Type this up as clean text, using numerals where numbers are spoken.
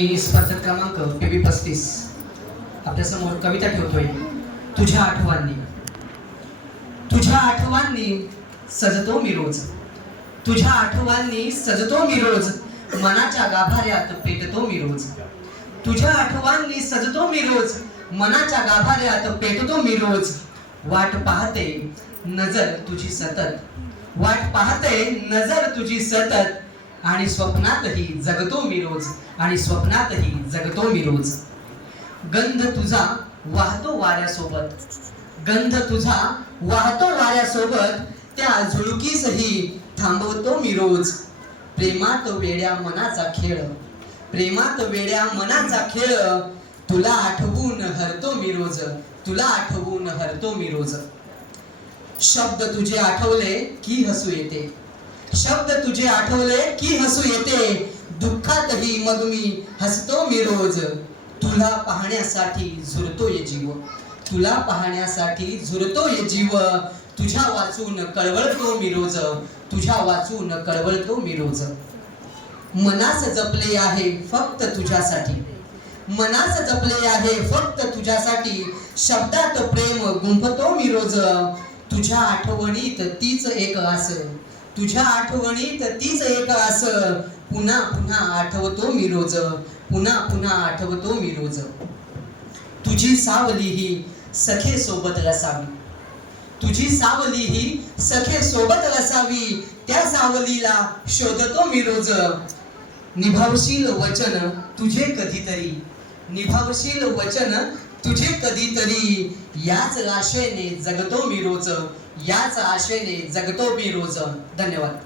मी स्पर्धक क्रमांक PB 35 आपल्यासमोर कविता ठेवतोय. तुझ्या आठवणींनी सजतो मी रोज. तुझ्या आठवणींनी सजतो मी रोज. मनाच्या गाभाऱ्यात पेटतो मी रोज. तुझ्या आठवणींनी सजतो मी रोज. मनाच्या गाभाऱ्यात पेटतो मी रोज. वाट पाहते नजर तुझी सतत. वाट पाहते नजर तुझी सतत. आणि स्वप्नातही जगतो मी रोज. आणि स्वप्नातही जगतो मी रोज. गंध तुझा वाहतो वाऱ्यासोबत. गंध तुझा वाहतो वाऱ्यासोबत. त्या झुळकीसही थांबवतो मी रोज. प्रेमात वेड्या मनाचा खेळ. प्रेमात वेड्या मनाचा खेळ. तुला आठवून हरतो मी रोज. तुला आठवून हरतो मी रोज. शब्द तुझे आठवले की हसू येते. शब्द तुझे आठवले की हसू येते. दुःखातही मग मी हसतो मी रोज. तुला पाहण्यासाठी झुरतोय जीव. तुला पाहण्यासाठी झुरतोय जीव. तुझ्या वाचून कळवळतो मी रोज. तुझ्या वाचून कळवळतो मी रोज. मनास जपले आहे फक्त तुझ्यासाठी. मनास जपले आहे फक्त तुझ्यासाठी. शब्दात प्रेम गुंफतो मी रोज. तुझ्या आठवणीत तीच एक आस. तुझ्या आठवणीत तीच एक आस. पुन्हा पुन्हा आठवतो मी रोज. पुन्हा पुन्हा आठवतो मी रोज. तुझी सावली ही सखे सोबत रसावी. तुझी सावली ही सखे सोबत रसावी. त्या सावलीला शोधतो मी रोज. निभावशील वचन तुझे कधीतरी. निभावशील वचन तुझे कधीतरी. याच आशेने जगतो मी रोज. याच आशेने जगतो मी रोज. धन्यवाद.